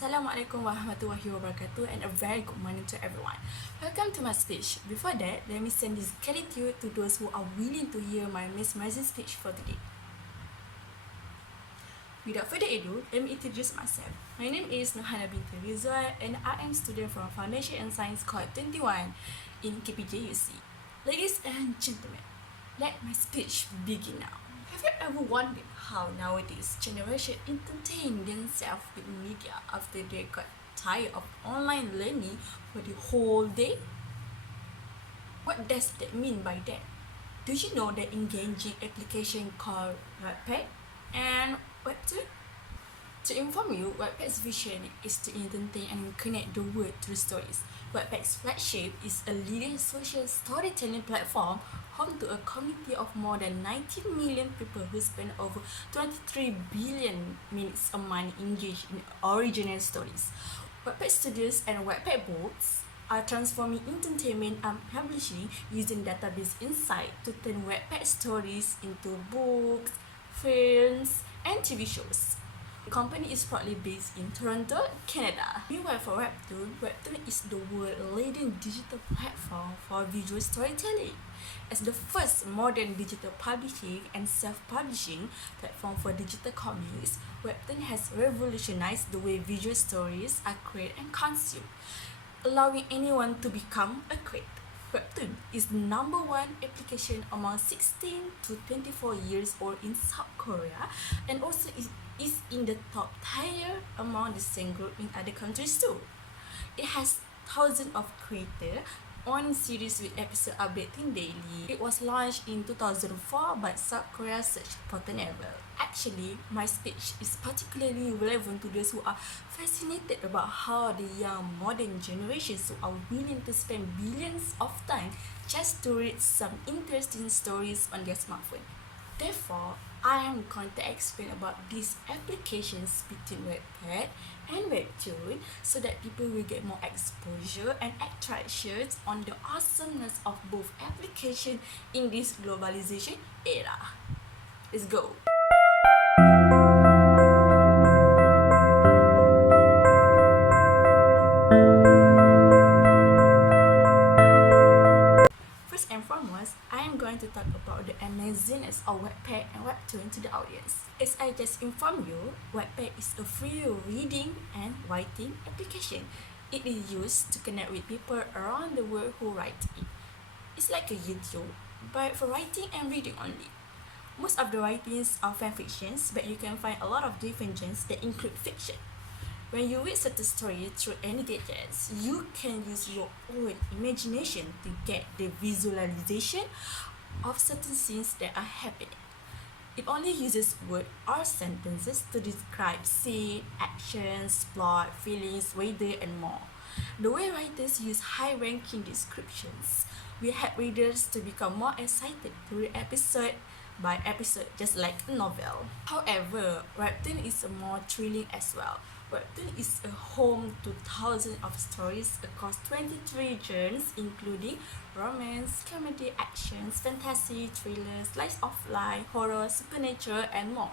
Assalamualaikum warahmatullahi wabarakatuh and a very good morning to everyone. Welcome to my speech. Before that, let me send this gratitude to those who are willing to hear my mesmerizing speech for today. Without further ado, let me introduce myself. My name is Nur Hannah and I am student from Foundation and Science Cohort 21 in KPJUC. Ladies and gentlemen, let my speech begin now. Have you ever wondered how nowadays generation entertain themselves with media after they got tired of online learning for the whole day? What does that mean by that? Do you know the engaging application called Wattpad and Webtoon? To inform you, Wattpad's vision is to entertain and connect the world through stories. Wattpad's flagship is a leading social storytelling platform home to a community of more than 19 million people who spend over 23 billion minutes a month engaged in original stories. Wattpad Studios and Wattpad Books are transforming entertainment and publishing using database insight to turn Wattpad stories into books, films, and TV shows. The company is proudly based in Toronto, Canada. Meanwhile, for Webtoon is the world's leading digital platform for visual storytelling. As the first modern digital publishing and self-publishing platform for digital comics, Webtoon has revolutionized the way visual stories are created and consumed, allowing anyone to become a creator. Webtoon is the number one application among 16 to 24 years old in South Korea and also is in the top tier among the same group in other countries too. It has thousands of creators on series with episode updating daily. It was launched in 2004 by South Korea's search portal Naver. Actually, my speech is particularly relevant to those who are fascinated about how the young modern generations are willing to spend billions of time just to read some interesting stories on their smartphone. Therefore, I am going to explain about these applications between Wattpad and Webtoon so that people will get more exposure and attractions on the awesomeness of both applications in this globalization era. Let's go! First and foremost, I am going to talk about the amazingness of Wattpad and Webtoon to the audience. As I just informed you, Wattpad is a free reading and writing application. It is used to connect with people around the world who write it. It's like a YouTube, but for writing and reading only. Most of the writings are fan fictions, but you can find a lot of different genres that include fiction. When you read certain story through any gadgets, you can use your own imagination to get the visualization of certain scenes that are happening. It only uses words or sentences to describe scene, actions, plot, feelings, weather, and more. The way writers use high-ranking descriptions will help readers to become more excited to read episode by episode, just like a novel. However, Webtoon is more thrilling as well. Webtoon is a home to thousands of stories across 23 genres, including romance, comedy, actions, fantasy, thriller, slice of life, horror, supernatural, and more.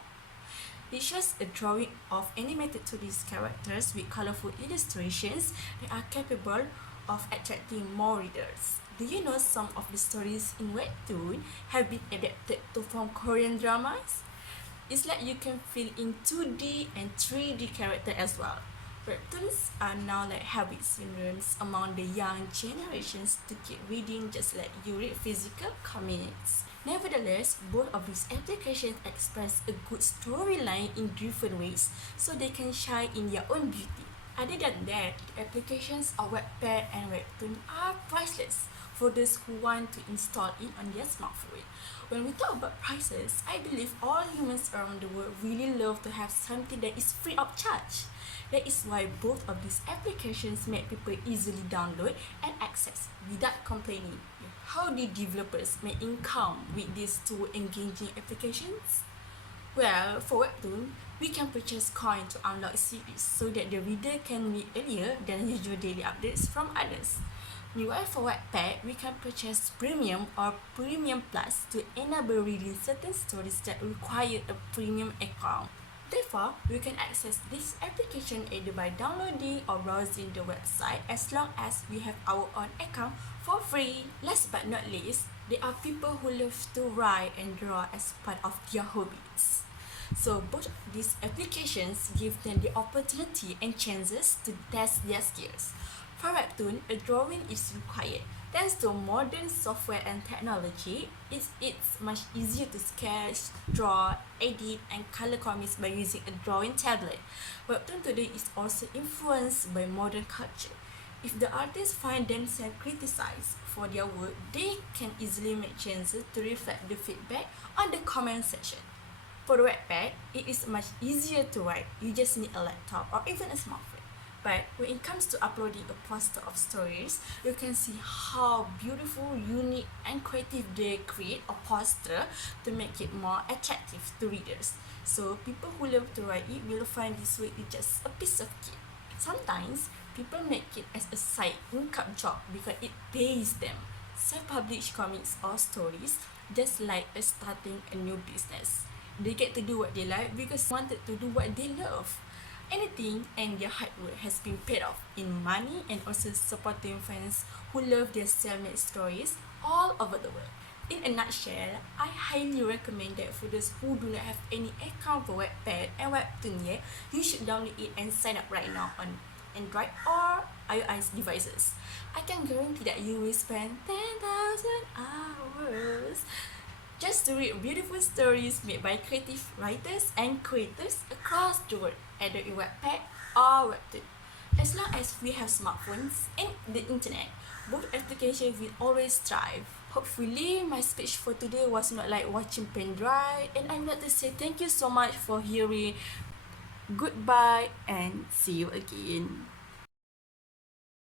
It shows a drawing of animated 2D characters with colorful illustrations that are capable of attracting more readers. Do you know some of the stories in Webtoon have been adapted to form Korean dramas? It's like you can feel in 2D and 3D character as well. Webtoons are now like habit syndromes among the young generations to keep reading just like you read physical comics. Nevertheless, both of these applications express a good storyline in different ways, so they can shine in their own beauty. Other than that, the applications of Wattpad and Webtoon are priceless for those who want to install it on their smartphone. When we talk about prices, I believe all humans around the world really love to have something that is free of charge. That is why both of these applications make people easily download and access without complaining. How do developers make income with these two engaging applications? Well, for Webtoon, we can purchase coin to unlock series so that the reader can read earlier than usual daily updates from others. Meanwhile, for Wattpad, we can purchase Premium or Premium Plus to enable reading certain stories that require a premium account. Therefore, you can access this application either by downloading or browsing the website as long as we have our own account for free. Last but not least, there are people who love to write and draw as part of their hobbies. So both these applications give them the opportunity and chances to test their skills. For Webtoon, a drawing is required. Thanks to modern software and technology, it's much easier to sketch, draw, edit, and color comics by using a drawing tablet. Webtoon today is also influenced by modern culture. If the artists find themselves criticized for their work, they can easily make changes to reflect the feedback on the comment section. For Wattpad, it is much easier to write. You just need a laptop or even a smartphone. But when it comes to uploading a poster of stories, you can see how beautiful, unique, and creative they create a poster to make it more attractive to readers. So people who love to write it will find this way is just a piece of cake. Sometimes people make it as a side income job because it pays them. Self-published comics or stories just like starting a new business. They get to do what they like because they wanted to do what they love. Anything and their hard work has been paid off in money and also supporting fans who love their self-made stories all over the world. In a nutshell, I highly recommend that for those who do not have any account for Wattpad and Webtoon yet, you should download it and sign up right now on Android or iOS devices. I can guarantee that you will spend 10,000 hours just to read beautiful stories made by creative writers and creators across the world, either in Wattpad or Webtoon. As long as we have smartphones and the internet, both applications will always thrive. Hopefully, my speech for today was not like watching paint dry, and I would like to say thank you so much for hearing. Goodbye and see you again.